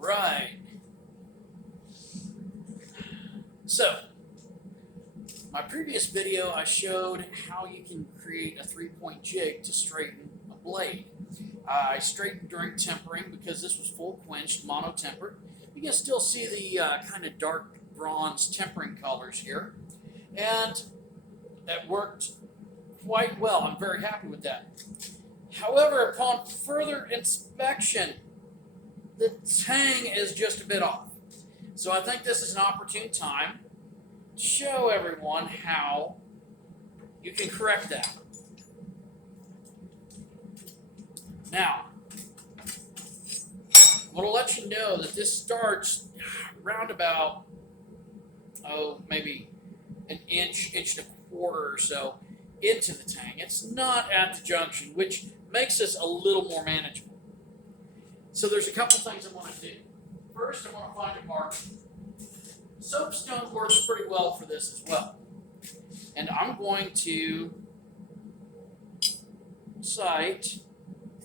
right. So, my previous video, I showed how you can create a 3-point jig to straighten a blade. I straightened during tempering because this was full quenched, mono-tempered. You can still see the kind of dark bronze tempering colors here. And that worked quite well. I'm very happy with that. However, upon further inspection, the tang is just a bit off. So I think this is an opportune time to show everyone how you can correct that. Now, I want to let you know that this starts around about, maybe an inch and a quarter or so into the tang. It's not at the junction, which makes this a little more manageable. So there's a couple things I want to do. First, I want to find a mark. Soapstone works pretty well for this as well. And I'm going to sight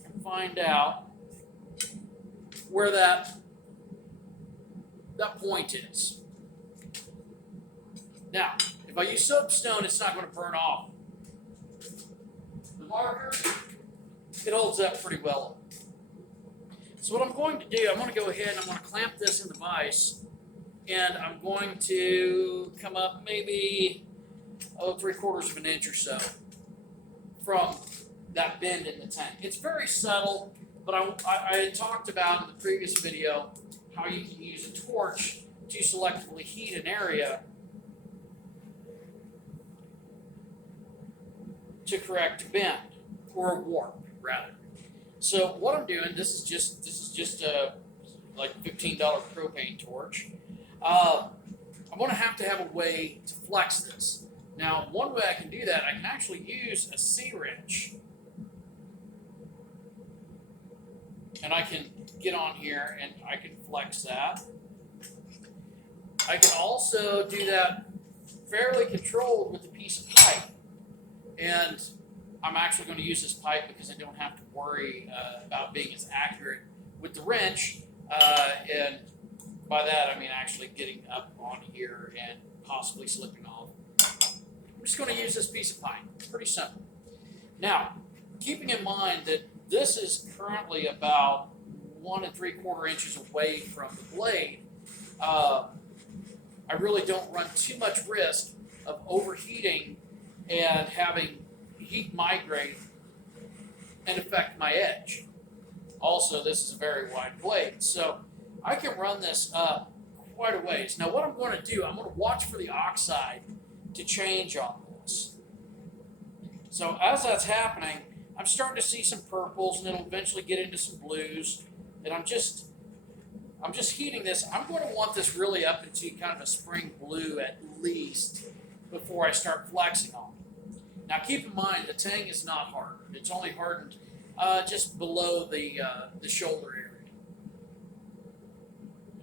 and find out where that point is. Now, if I use soapstone, it's not going to burn off. The marker, it holds up pretty well. So what I'm going to do, I'm going to go ahead and I'm going to clamp this in the vise, and I'm going to come up maybe 3/4 of an inch or so from that bend in the tank. It's very subtle, but I had talked about in the previous video how you can use a torch to selectively heat an area to correct a bend, or a warp rather. So what I'm doing, this is just a like $15 propane torch. I'm going to have a way to flex this. Now, one way I can do that, I can actually use a C-wrench, and I can get on here and I can flex that. I can also do that fairly controlled with a piece of pipe. And I'm actually going to use this pipe because I don't have to worry about being as accurate with the wrench. And by that, I mean actually getting up on here and possibly slipping off. I'm just going to use this piece of pipe. Pretty simple. Now, keeping in mind that this is currently about 1 3/4 inches away from the blade, I really don't run too much risk of overheating and having heat migrate and affect my edge. Also, this is a very wide blade, so I can run this up quite a ways. Now, what I'm going to do, I'm going to watch for the oxide to change on this. So as that's happening, I'm starting to see some purples, and it'll eventually get into some blues. And I'm just heating this. I'm going to want this really up into kind of a spring blue at least before I start flexing on it. Now keep in mind, the tang is not hardened. It's only hardened just below the shoulder area.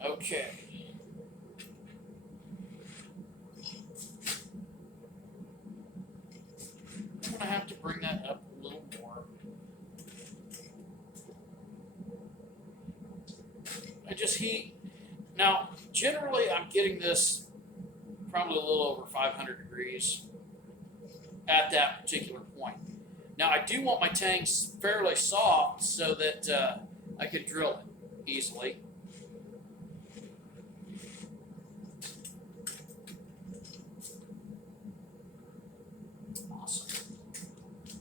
Okay. I'm going to have to bring that up a little more. I just heat. Now, generally, I'm getting this probably a little over 500 degrees at that particular point. Now, I do want my tang fairly soft so that I could drill it easily. Awesome.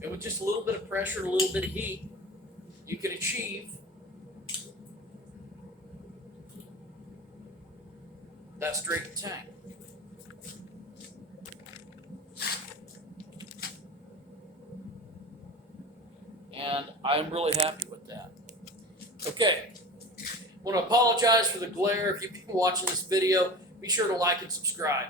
And with just a little bit of pressure, a little bit of heat, you can achieve that straight tang. And I'm really happy with that. Okay, I want to apologize for the glare. If you've been watching this video, be sure to like and subscribe.